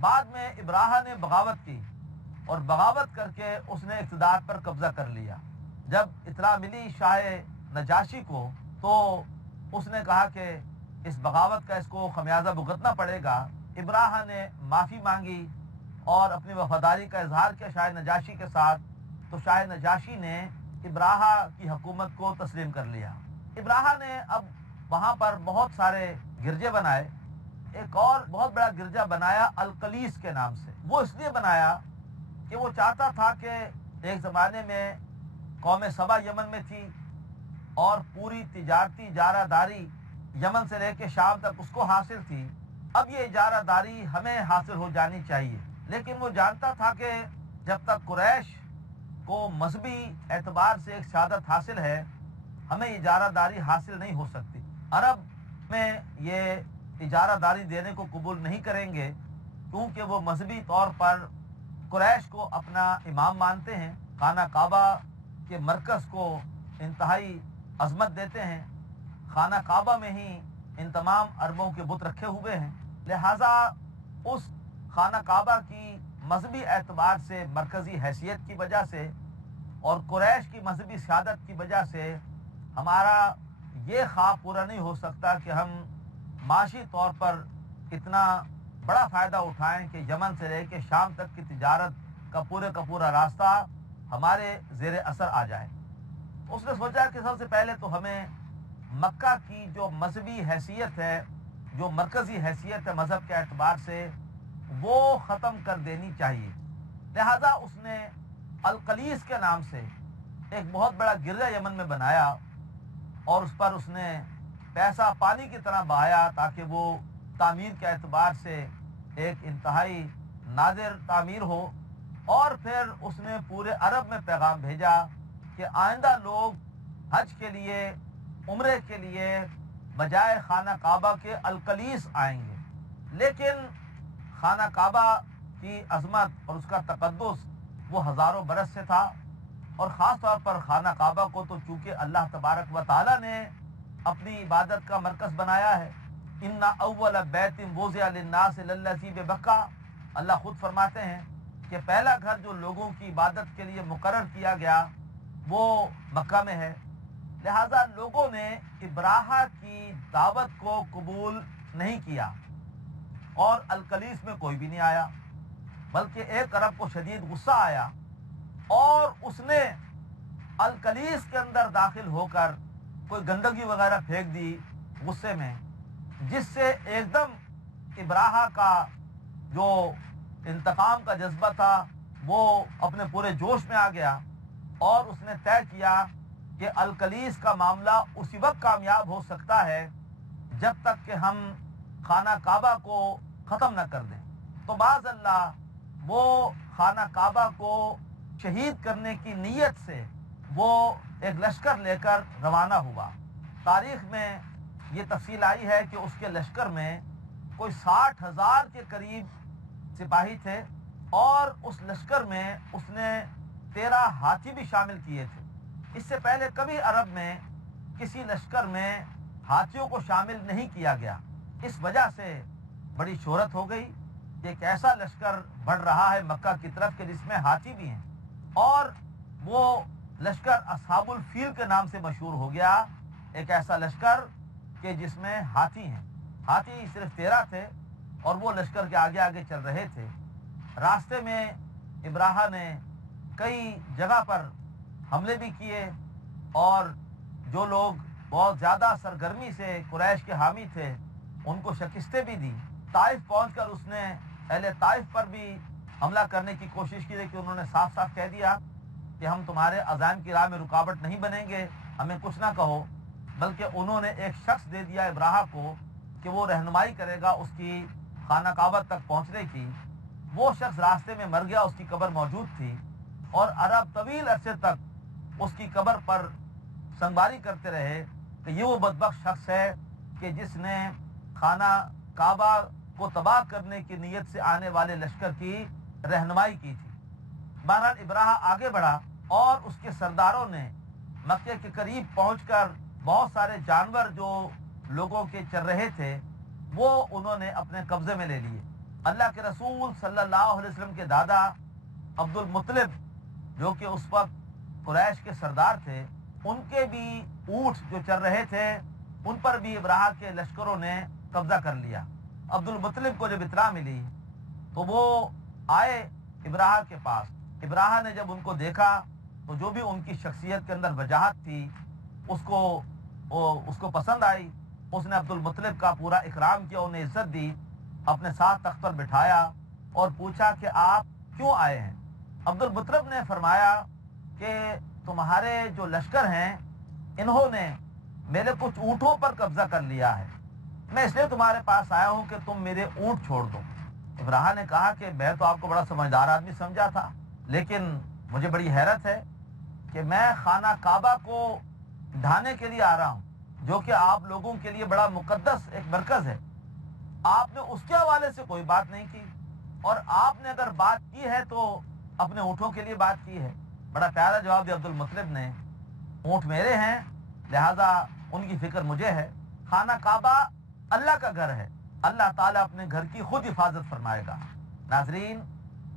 بعد میں ابراہا نے بغاوت کی اور بغاوت کر کے اس نے اقتدار پر قبضہ کر لیا۔ جب اطلاع ملی شاہ نجاشی کو تو اس نے کہا کہ اس بغاوت کا اس کو خمیازہ بھگتنا پڑے گا۔ ابراہا نے معافی مانگی اور اپنی وفاداری کا اظہار کیا شاہ نجاشی کے ساتھ، تو شاہ نجاشی نے ابراہا کی حکومت کو تسلیم کر لیا۔ ابراہا نے اب وہاں پر بہت سارے گرجے بنائے۔ ایک اور بہت بڑا گرجا بنایا القلیس کے نام سے۔ وہ اس لیے بنایا کہ وہ چاہتا تھا کہ ایک زمانے میں قوم سبا یمن میں تھی اور پوری تجارتی اجارہ داری یمن سے لے کے شام تک اس کو حاصل تھی۔ اب یہ اجارہ داری ہمیں حاصل ہو جانی چاہیے، لیکن وہ جانتا تھا کہ جب تک قریش کو مذہبی اعتبار سے ایک سعادت حاصل ہے، ہمیں اجارہ داری حاصل نہیں ہو سکتی۔ عرب میں یہ اجارہ داری دینے کو قبول نہیں کریں گے کیونکہ وہ مذہبی طور پر قریش کو اپنا امام مانتے ہیں، خانہ کعبہ کے مرکز کو انتہائی عظمت دیتے ہیں، خانہ کعبہ میں ہی ان تمام عربوں کے بت رکھے ہوئے ہیں، لہٰذا اس خانہ کعبہ کی مذہبی اعتبار سے مرکزی حیثیت کی وجہ سے اور قریش کی مذہبی سعادت کی وجہ سے ہمارا یہ خواب پورا نہیں ہو سکتا کہ ہم معاشی طور پر اتنا بڑا فائدہ اٹھائیں کہ یمن سے لے کے شام تک کی تجارت کا پورا راستہ ہمارے زیر اثر آ جائے۔ اس نے سوچا کہ سب سے پہلے تو ہمیں مکہ کی جو مذہبی حیثیت ہے، جو مرکزی حیثیت ہے مذہب کے اعتبار سے، وہ ختم کر دینی چاہیے۔ لہذا اس نے القلیس کے نام سے ایک بہت بڑا گرجا یمن میں بنایا اور اس پر اس نے پیسہ پانی کی طرح بہایا تاکہ وہ تعمیر کے اعتبار سے ایک انتہائی نادر تعمیر ہو، اور پھر اس نے پورے عرب میں پیغام بھیجا کہ آئندہ لوگ حج کے لیے، عمرے کے لیے بجائے خانہ کعبہ کے القلیس آئیں گے۔ لیکن خانہ کعبہ کی عظمت اور اس کا تقدس وہ ہزاروں برس سے تھا، اور خاص طور پر خانہ کعبہ کو تو چونکہ اللہ تبارک و تعالیٰ نے اپنی عبادت کا مرکز بنایا ہے۔ ان اول بیت وضع للناس للذی ببکہ، اللہ خود فرماتے ہیں کہ پہلا گھر جو لوگوں کی عبادت کے لیے مقرر کیا گیا وہ مکہ میں ہے۔ لہذا لوگوں نے ابراہا کی دعوت کو قبول نہیں کیا اور القلیس میں کوئی بھی نہیں آیا، بلکہ ایک عرب کو شدید غصہ آیا اور اس نے القلیس کے اندر داخل ہو کر کوئی گندگی وغیرہ پھینک دی غصے میں، جس سے ایک دم ابراہا کا جو انتقام کا جذبہ تھا وہ اپنے پورے جوش میں آ گیا، اور اس نے طے کیا کہ القلیس کا معاملہ اسی وقت کامیاب ہو سکتا ہے جب تک کہ ہم خانہ کعبہ کو ختم نہ کر دیں۔ تو معاذ اللہ وہ خانہ کعبہ کو شہید کرنے کی نیت سے وہ ایک لشکر لے کر روانہ ہوا۔ تاریخ میں یہ تفصیل آئی ہے کہ اس کے لشکر میں کوئی 60,000 کے قریب سپاہی تھے، اور اس لشکر میں اس نے 13 ہاتھی بھی شامل کیے تھے۔ اس سے پہلے کبھی عرب میں کسی لشکر میں ہاتھیوں کو شامل نہیں کیا گیا۔ اس وجہ سے بڑی شہرت ہو گئی کہ ایک ایسا لشکر بڑھ رہا ہے مکہ کی طرف کہ جس میں ہاتھی بھی ہیں، اور وہ لشکر اصحاب الفیل کے نام سے مشہور ہو گیا، ایک ایسا لشکر کہ جس میں ہاتھی ہیں۔ ہاتھی صرف 13 تھے اور وہ لشکر کے آگے آگے چل رہے تھے۔ راستے میں ابراہا نے کئی جگہ پر حملے بھی کیے، اور جو لوگ بہت زیادہ سرگرمی سے قریش کے حامی تھے ان کو شکستیں بھی دی۔ طائف پہنچ کر اس نے اہل طائف پر بھی حملہ کرنے کی کوشش کی، لیکن انہوں نے صاف صاف کہہ دیا کہ ہم تمہارے عزائم کی راہ میں رکاوٹ نہیں بنیں گے، ہمیں کچھ نہ کہو، بلکہ انہوں نے ایک شخص دے دیا ابراہا کو کہ وہ رہنمائی کرے گا اس کی خانہ کعبہ تک پہنچنے کی۔ وہ شخص راستے میں مر گیا، اس کی قبر موجود تھی، اور عرب طویل عرصے تک اس کی قبر پر سنگباری کرتے رہے کہ یہ وہ بدبخت شخص ہے کہ جس نے خانہ کعبہ کو تباہ کرنے کی نیت سے آنے والے لشکر کی رہنمائی کی تھی۔ بہرحال ابراہا آگے بڑھا اور اس کے سرداروں نے مکے کے قریب پہنچ کر بہت سارے جانور جو لوگوں کے چر رہے تھے وہ انہوں نے اپنے قبضے میں لے لیے۔ اللہ کے رسول صلی اللہ علیہ وسلم کے دادا عبد المطلب جو کہ اس وقت قریش کے سردار تھے، ان کے بھی اونٹ جو چل رہے تھے ان پر بھی ابراہہ کے لشکروں نے قبضہ کر لیا۔ عبد المطلب کو جب اطلاع ملی تو وہ آئے ابراہہ کے پاس۔ ابراہہ نے جب ان کو دیکھا تو جو بھی ان کی شخصیت کے اندر وجاہت تھی اس کو پسند آئی۔ اس نے عبد المطلب کا پورا اکرام کیا، انہیں عزت دی، اپنے ساتھ تخت پر بٹھایا اور پوچھا کہ آپ کیوں آئے ہیں؟ عبد المطلب نے فرمایا کہ تمہارے جو لشکر ہیں انہوں نے میرے کچھ اونٹوں پر قبضہ کر لیا ہے، میں اس لیے تمہارے پاس آیا ہوں کہ تم میرے اونٹ چھوڑ دو۔ ابراہہ نے کہا کہ میں تو آپ کو بڑا سمجھدار آدمی سمجھا تھا، لیکن مجھے بڑی حیرت ہے کہ میں خانہ کعبہ کو ڈھانے کے لیے آ رہا ہوں جو کہ آپ لوگوں کے لیے بڑا مقدس ایک مرکز ہے، آپ نے اس کے حوالے سے کوئی بات نہیں کی، اور آپ نے اگر بات کی ہے تو اپنے اونٹوں کے لیے بات کی ہے۔ بڑا پیارا جواب دیا عبد المطلب نے، اونٹ میرے ہیں لہذا ان کی فکر مجھے ہے، خانہ کعبہ اللہ کا گھر ہے، اللہ تعالیٰ اپنے گھر کی خود حفاظت فرمائے گا۔ ناظرین،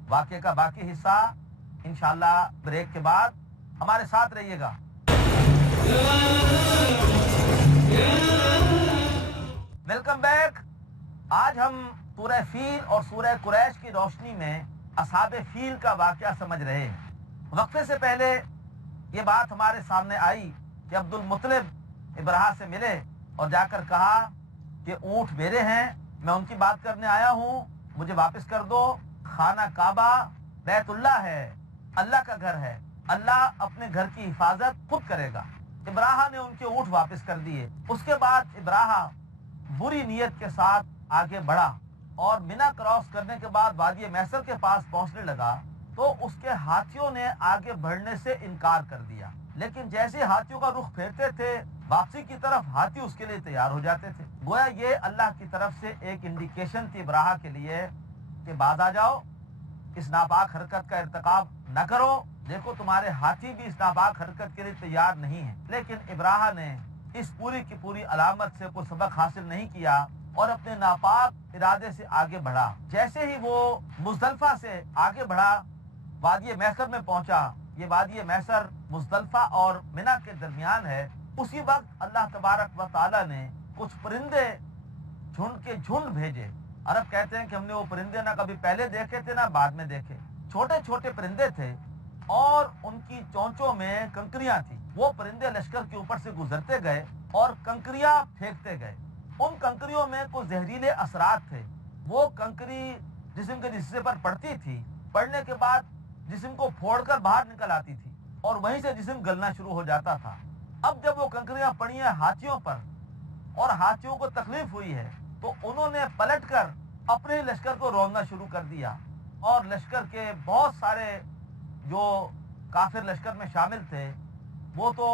واقعے کا باقی حصہ انشاءاللہ بریک کے بعد ہمارے ساتھ رہیے گا۔ Welcome back. آج ہم سورہ فیل اور سورہ قریش کی روشنی میں اصحاب فیل کا واقعہ سمجھ رہے ہیں۔ وقفے سے پہلے یہ بات ہمارے سامنے آئی کہ عبد المطلب ابراہہ سے ملے اور جا کر کہا کہ اونٹ میرے ہیں، میں ان کی بات کرنے آیا ہوں، مجھے واپس کر دو۔ خانہ کعبہ بیت اللہ ہے، اللہ کا گھر ہے، اللہ اپنے گھر کی حفاظت خود کرے گا۔ ابراہہ نے ان کے اونٹ واپس کر دیے۔ اس کے بعد ابراہہ بری نیت کے ساتھ آگے بڑھا اور منا کراس کرنے کے بعد وادی میسر کے پاس پہنچنے لگا تو اس کے ہاتھیوں نے آگے بڑھنے سے انکار کر دیا، لیکن جیسے ہاتھیوں کا رخ پھیرتے تھے واپسی کی طرف ہاتھی اس کے لیے تیار ہو جاتے تھے۔ گویا یہ اللہ کی طرف سے ایک انڈیکیشن تھی ابراہہ کے لیے کہ باز آ جاؤ، اس ناپاک حرکت کا ارتکاب نہ کرو، دیکھو تمہارے ہاتھی بھی اس ناپاک حرکت کے لیے تیار نہیں ہیں۔ لیکن ابراہہ نے اس پوری کی پوری علامت سے کوئی سبق حاصل نہیں کیا اور اپنے ناپاک ارادے سے آگے بڑھا۔ جیسے ہی وہ مزدلفہ سے آگے بڑھا وادی میسر میں پہنچا، یہ وادی میسر مزدلفہ اور منا کے درمیان ہے، اسی وقت اللہ تبارک و تعالی نے کچھ پرندے جھنڈ کے جھنڈ بھیجے۔ عرب کہتے ہیں کہ ہم نے وہ پرندے نہ کبھی پہلے دیکھے تھے نہ بعد میں دیکھے، چھوٹے چھوٹے پرندے تھے اور ان کی چونچوں میں کنکریاں تھیں۔ وہ پرندے لشکر کے اوپر سے گزرتے گئے اور کنکریاں پھینکتے گئے، ان کنکریوں میں کچھ زہریلے اثرات تھے۔ وہ کنکری جسم کے حصے پر پڑتی تھی، پڑنے کے بعد جسم کو پھوڑ کر باہر نکل آتی تھی اور وہیں سے جسم گلنا شروع ہو جاتا تھا۔ اب جب وہ کنکریاں پڑی ہیں ہاتھیوں پر اور ہاتھیوں کو تکلیف ہوئی ہے تو انہوں نے پلٹ کر اپنے لشکر کو روندنا شروع کر دیا، اور لشکر کے بہت سارے جو کافر لشکر میں شامل تھے وہ تو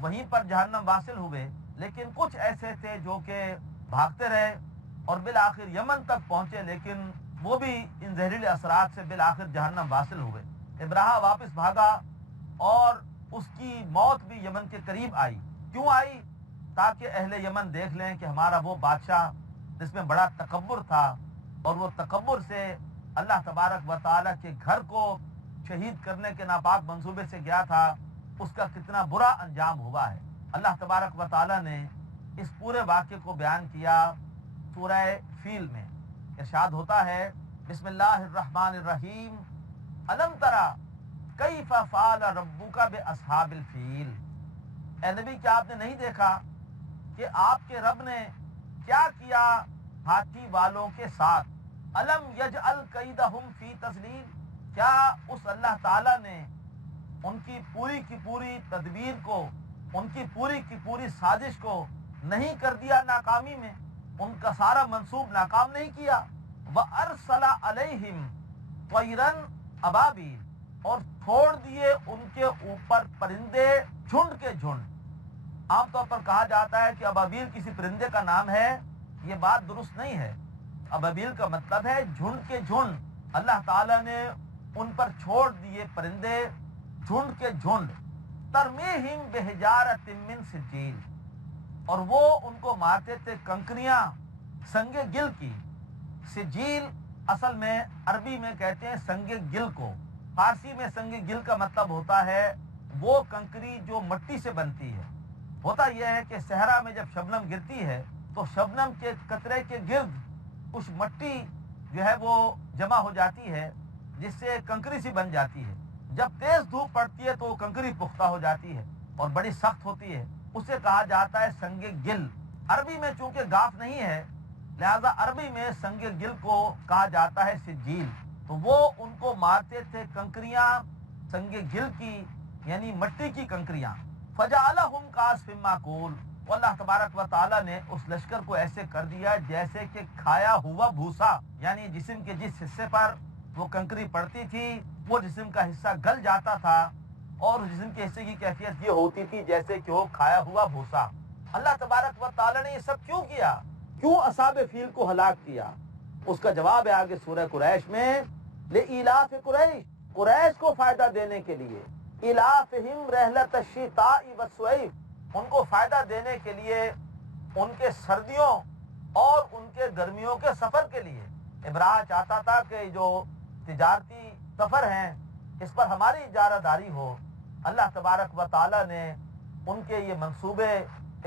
وہیں پر جہنم واصل ہوئے، لیکن کچھ ایسے تھے جو کہ بھاگتے رہے اور بالآخر یمن تک پہنچے، لیکن وہ بھی ان زہریلے اثرات سے بالآخر جہنم واصل ہوئے۔ ابراہہ واپس بھاگا اور اس کی موت بھی یمن کے قریب آئی۔ کیوں آئی؟ تاکہ اہل یمن دیکھ لیں کہ ہمارا وہ بادشاہ جس میں بڑا تکبر تھا اور وہ تکبر سے اللہ تبارک و تعالیٰ کے گھر کو شہید کرنے کے ناپاک منصوبے سے گیا تھا، اس کا کتنا برا انجام ہوا ہے۔ اللہ تبارک و تعالیٰ نے اس پورے واقعے کو بیان کیا سورہ فیل میں۔ ارشاد ہوتا ہے بسم اللہ الرحمن الرحیم الم ترى کیف فعل ربک باصحاب الفیل۔ اے نبی، کیا آپ نے نہیں دیکھا کہ آپ کے رب نے کیا کیا ہاتھی والوں کے ساتھ؟ الم یجعل کیدہم فی تضلیل، کیا اس اللہ تعالیٰ نے ان کی پوری تدبیر کو، ان کی پوری سازش کو نہیں کر دیا ناکامی میں؟ ان کا سارا منصوب ناکام نہیں کیا؟ وَأَرْسَلَ عَلَيْهِمْ طَيْرًا أَبَابِيلَ، اور چھوڑ دیے ان کے اوپر پرندے جھنڈ کے جھنڈ۔ عام طور پر کہا جاتا ہے کہ ابابیل کسی پرندے کا نام ہے، یہ بات درست نہیں ہے۔ ابابیل کا مطلب ہے جھنڈ کے جھنڈ۔ اللہ تعالیٰ نے ان پر چھوڑ دیے پرندے جھنڈ کے جھنڈ، ترمیہم بحجارۃ من سجیل، اور وہ ان کو مارتے تھے کنکریاں سنگ گل کی۔ سجیل اصل میں عربی میں کہتے ہیں سنگ گل کو، فارسی میں سنگ گل کا مطلب ہوتا ہے وہ کنکری جو مٹی سے بنتی ہے۔ ہوتا یہ ہے کہ صحرا میں جب شبنم گرتی ہے تو شبنم کے قطرے کے گرد کچھ مٹی جو ہے وہ جمع ہو جاتی ہے، جس سے کنکری سی بن جاتی ہے۔ جب تیز دھوپ پڑتی ہے تو وہ کنکری پختہ ہو جاتی ہے اور بڑی سخت ہوتی ہے، اسے کہا جاتا ہے سنگ گل۔ عربی میں چونکہ گاف نہیں ہے لہذا عربی میں سنگ گل کو کہا جاتا ہے سجیل۔ تو وہ ان کو مارتے تھے کنکریاں سنگ گل کی، یعنی مٹی کی کنکریاں۔ فجعلہم کعصف مأکول، اللہ تبارک و تعالیٰ نے اس لشکر کو ایسے کر دیا جیسے کہ کھایا ہوا بھوسا، یعنی جسم کے جس حصے پر وہ کنکری پڑتی تھی وہ جسم کا حصہ گل جاتا تھا، اور جسم کے حصے کی کیفیت یہ ہوتی تھی جیسے کہ وہ کھایا ہوا بھوسا۔ اللہ تبارک و تعالیٰ نے یہ سب کیوں کیا؟ کیوں اصحاب فیل کو ہلاک کیا؟ اس کا جواب ہے آگے سورہ قریش میں، لإیلاف قریش، قریش کو فائدہ دینے کے لیے، ایلافہم رحلۃ الشتاء والصیف، ان کو فائدہ دینے کے لیے ان کے سردیوں اور ان کے گرمیوں کے سفر کے لیے۔ ابراہ چاہتا تھا کہ جو تجارتی سفر ہیں اس پر ہماری اجارہ داری ہو۔ اللہ تبارک و تعالیٰ نے ان کے یہ منصوبے،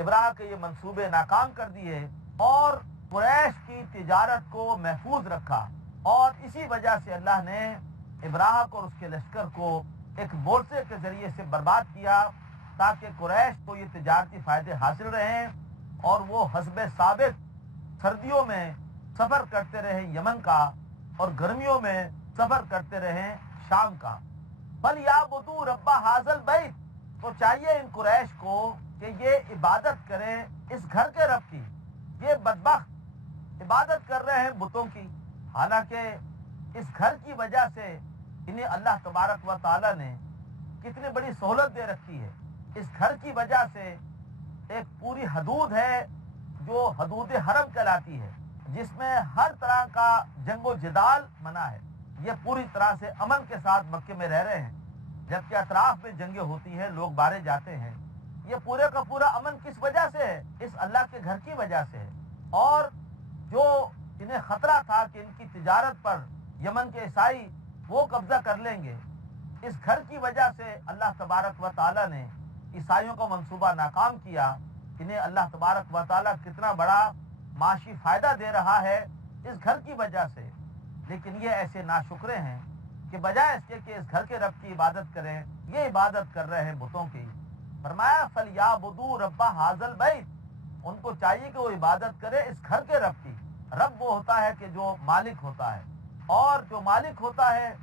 ابراہ کے یہ منصوبے ناکام کر دیے اور قریش کی تجارت کو محفوظ رکھا، اور اسی وجہ سے اللہ نے ابراہ کو اور اس کے لشکر کو ایک مورچے کے ذریعے سے برباد کیا تاکہ قریش کو یہ تجارتی فائدے حاصل رہیں اور وہ حسب ثابت سردیوں میں سفر کرتے رہیں یمن کا اور گرمیوں میں سفر کرتے رہیں شام کا۔ فَلْيَعْبُدُوا رَبَّ هَٰذَا الْبَيْتِ، تو چاہیے ان قریش کو کہ یہ عبادت کریں اس گھر کے رب کی۔ یہ بدبخت عبادت کر رہے ہیں بتوں کی، حالانکہ اس گھر کی وجہ سے انہیں اللہ تبارک و تعالیٰ نے کتنی بڑی سہولت دے رکھی ہے۔ اس گھر کی وجہ سے ایک پوری حدود ہے جو حدود حرم کہلاتی ہے، جس میں ہر طرح کا جنگ و جدال منع ہے۔ یہ پوری طرح سے امن کے ساتھ مکے میں رہ رہے ہیں، جبکہ اطراف میں جنگیں ہوتی ہیں، لوگ مارے جاتے ہیں۔ یہ پورے کا پورا امن کس وجہ سے ہے؟ اس اللہ کے گھر کی وجہ سے ہے۔ اور جو انہیں خطرہ تھا کہ ان کی تجارت پر یمن کے عیسائی وہ قبضہ کر لیں گے، اس گھر کی وجہ سے اللہ تبارک و تعالیٰ نے عیسائیوں کا منصوبہ ناکام کیا۔ انہیں اللہ تبارک و تعالیٰ کتنا بڑا معاشی فائدہ دے رہا ہے اس گھر کی وجہ سے، لیکن یہ ایسے ناشکرے ہیں کہ بجائے اس کے کہ اس گھر کے رب کی عبادت کریں یہ عبادت کر رہے ہیں بتوں کی۔ فرمایا فَلْيَعْبُدُوا رَبَّ هَٰذَا الْبَيْتِ، ان کو چاہیے کہ وہ عبادت کرے اس گھر کے رب کی۔ رب وہ ہوتا ہے کہ جو مالک ہوتا ہے، اور جو مالک ہوتا ہے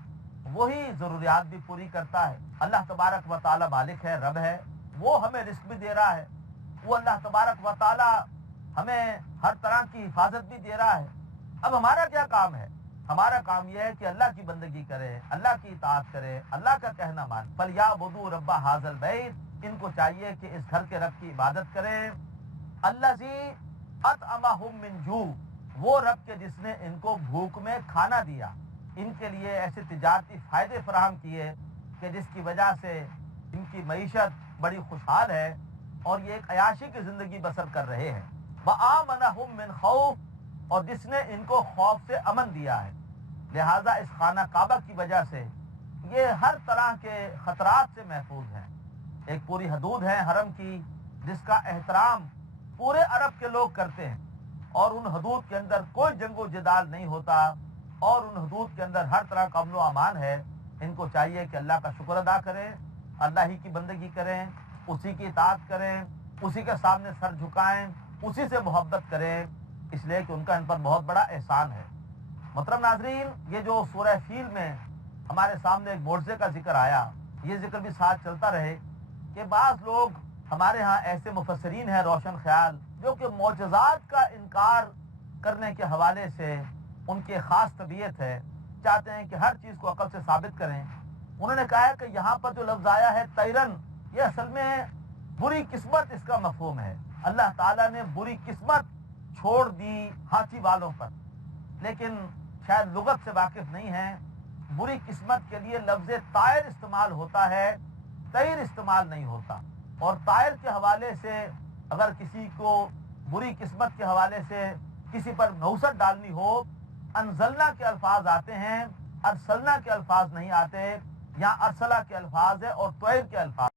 وہی ضروریات بھی پوری کرتا ہے۔ اللہ تبارک و تعالیٰ مالک ہے، رب ہے، وہ ہمیں رزق بھی دے رہا ہے، وہ اللہ تبارک و تعالیٰ ہمیں ہر طرح کی حفاظت بھی دے رہا ہے۔ اب ہمارا کیا کام ہے؟ ہمارا کام یہ ہے کہ اللہ کی بندگی کرے، اللہ کی اطاعت کرے، اللہ کا کہنا مان۔ فَلْيَعْبُدُوا رَبَّ هَٰذَا الْبَيْتِ، ان کو چاہیے کہ اس گھر کے رب کی عبادت کریں۔ الَّذِي أَطْعَمَهُم مِّن جُوع، وہ رب کے جس نے ان کو بھوک میں کھانا دیا، ان کے لیے ایسے تجارتی فائدے فراہم کیے کہ جس کی وجہ سے ان کی معیشت بڑی خوشحال ہے اور یہ ایک عیاشی کی زندگی بسر کر رہے ہیں۔ وَآمَنَهُم مِّن خَوْفٍ، اور جس نے ان کو خوف سے امن دیا ہے۔ لہٰذا اس خانہ کعبہ کی وجہ سے یہ ہر طرح کے خطرات سے محفوظ ہیں۔ ایک پوری حدود ہے حرم کی جس کا احترام پورے عرب کے لوگ کرتے ہیں، اور ان حدود کے اندر کوئی جنگ و جدال نہیں ہوتا، اور ان حدود کے اندر ہر طرح کا امن و امان ہے۔ ان کو چاہیے کہ اللہ کا شکر ادا کریں، اللہ ہی کی بندگی کریں، اسی کی اطاعت کریں، اسی کے سامنے سر جھکائیں، اسی سے محبت کریں، اس لیے کہ ان کا ان پر بہت بڑا احسان ہے۔ محترم ناظرین، یہ جو سورہ فیل میں ہمارے سامنے ایک معجزے کا ذکر آیا، یہ ذکر بھی ساتھ چلتا رہے کہ بعض لوگ ہمارے ہاں ایسے مفسرین ہیں روشن خیال جو کہ معجزات کا انکار کرنے کے حوالے سے ان کی خاص طبیعت ہے، چاہتے ہیں کہ ہر چیز کو عقل سے ثابت کریں۔ انہوں نے کہا ہے کہ یہاں پر جو لفظ آیا ہے تیرن، یہ اصل میں بری قسمت اس کا مفہوم ہے۔ اللہ تعالیٰ نے بری قسمت چھوڑ دی ہاتھی والوں پر، لیکن شاید لغت سے واقف نہیں ہیں۔ بری قسمت کے لیے لفظ طائر استعمال ہوتا ہے، طیر استعمال نہیں ہوتا، اور طائر کے حوالے سے اگر کسی کو بری قسمت کے حوالے سے کسی پر نحوست ڈالنی ہو انزلنا کے الفاظ آتے ہیں، ارسلنا کے الفاظ نہیں آتے. یہاں ارسلہ کے الفاظ ہے اور طیر کے الفاظ